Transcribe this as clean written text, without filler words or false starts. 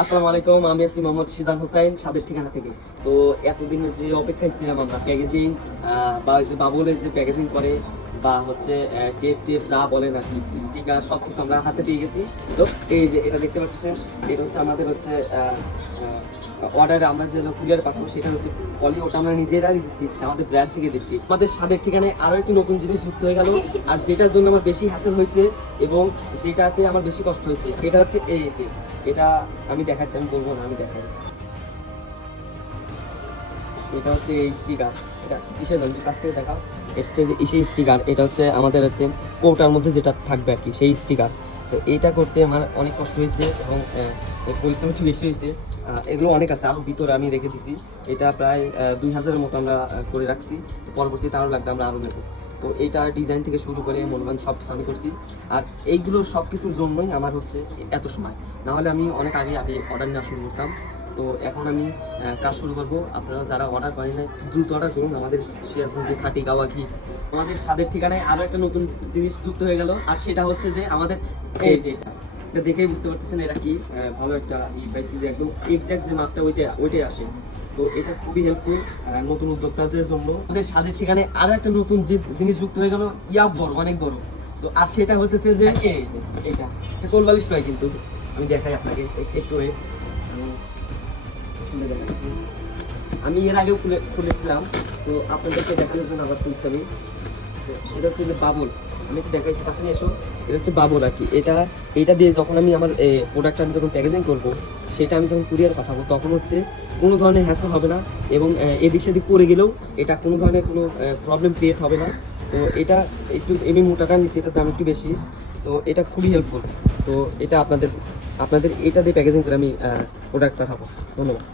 আসসালামু আলাইকুম, আমি আছি মোহাম্মদ সিজান হোসাইন সাদের ঠিকানা থেকে। তো এতদিনের যে অপেক্ষায় ছিলাম আমরা প্যাকেজিং বা ওই যে বাবুলের যে প্যাকেজিং করে বা হচ্ছে টেপ টেপ যা বলেন আর কি, স্টিকার সব কিছু আমরা হাতে পেয়ে গেছি। তো এই যে এটা দেখতে পাচ্ছেন, এটা হচ্ছে আমাদের হচ্ছে অর্ডারে আমরা যে কুরিয়ার পাঠাবো সেটা হচ্ছে পলি, ওটা আমরা নিজেরাই দিচ্ছি, আমাদের ব্র্যান্ড থেকে দিচ্ছি। আমাদের স্বাদের ঠিকানায় আরও একটি নতুন জিনিস যুক্ত হয়ে গেল, আর যেটার জন্য আমার বেশি হ্যাসেল হয়েছে এবং যেটাতে আমার বেশি কষ্ট হয়েছে এটা হচ্ছে এই যে এটা আমি দেখাচ্ছি, আমি বলবো না, আমি দেখাই। এটা হচ্ছে এই স্টিকার, এটা কিসের জন্য কাছ থেকে দেখাও। এটা হচ্ছে যে ইসে স্টিকার, এটা হচ্ছে আমাদের হচ্ছে কৌটার মধ্যে যেটা থাকবে আর কি, সেই স্টিকার। তো এইটা করতে আমার অনেক কষ্ট হয়েছে এবং পরিশ্রম একটু বেশি হয়েছে। এগুলো অনেক আছে, আরও ভিতরে আমি রেখে দিছি। এটা প্রায় 2000-এর মতো আমরা করে রাখছি। তো পরবর্তীতে আরও লাগবে, আমরা আরও নেবো। তো এইটা ডিজাইন থেকে শুরু করে মূল্যবান সব কিছু আমি করছি। আর এইগুলো সব কিছুর জন্যই আমার হচ্ছে এত সময়, নাহলে আমি অনেক আগে অর্ডার নেওয়া শুরু করতাম। তো এখন আমি কাজ শুরু করবো। আপনারা যারা অর্ডার করেন না দ্রুত অর্ডার করুন, আমাদের সিরাজগঞ্জে খাঁটি গাওয়া ঘি। আমাদের স্বাদের ঠিকানায় আরও একটা নতুন জিনিস যুক্ত হয়ে গেল, আর সেটা হচ্ছে যে আমাদের এই যে এটা দেখেই বুঝতে পারতেছেন এটা কি। ভালো একটা পাইছি যে একদম এক্স্যাক্ট যে মাপটা ওইটাই আসে। তো এটা খুবই হেল্পফুল নতুন উদ্যোক্তাদের জন্য। আমাদের স্বাদের ঠিকানায় আরও একটা নতুন জিনিস যুক্ত হয়ে গেল, বড়, অনেক বড়। তো আর সেটা হতেছে যে এই যে এটা কোলবালিশ নয়, কিন্তু আমি দেখাই আপনাকে একটু। আমি এর আগেও খুলেছিলাম, তো আপনাদেরকে দেখানোর জন্য আবার খুলছি আমি। এটা হচ্ছে যে বাবুল, আমি একটু দেখাইতে পারছি না, এসো। এটা হচ্ছে বাবুল আর কি। এটা দিয়ে যখন আমি আমার প্রোডাক্টটা আমি যখন প্যাকেজিং করবো, সেটা আমি যখন কুরিয়ার পাঠাবো, তখন হচ্ছে কোনো ধরনের হ্যাসেল হবে না এবং এদিক সেদিক পড়ে গেলেও এটা কোনো ধরনের কোনো প্রবলেম ক্রিয়েট হবে না। তো এটা একটু এমনি মোটাটা নিচ্ছি, এটার দাম একটু বেশি। তো এটা খুবই হেল্পফুল। তো এটা আপনাদের এটা দিয়ে প্যাকেজিং করে আমি প্রোডাক্ট পাঠাবো। ধন্যবাদ।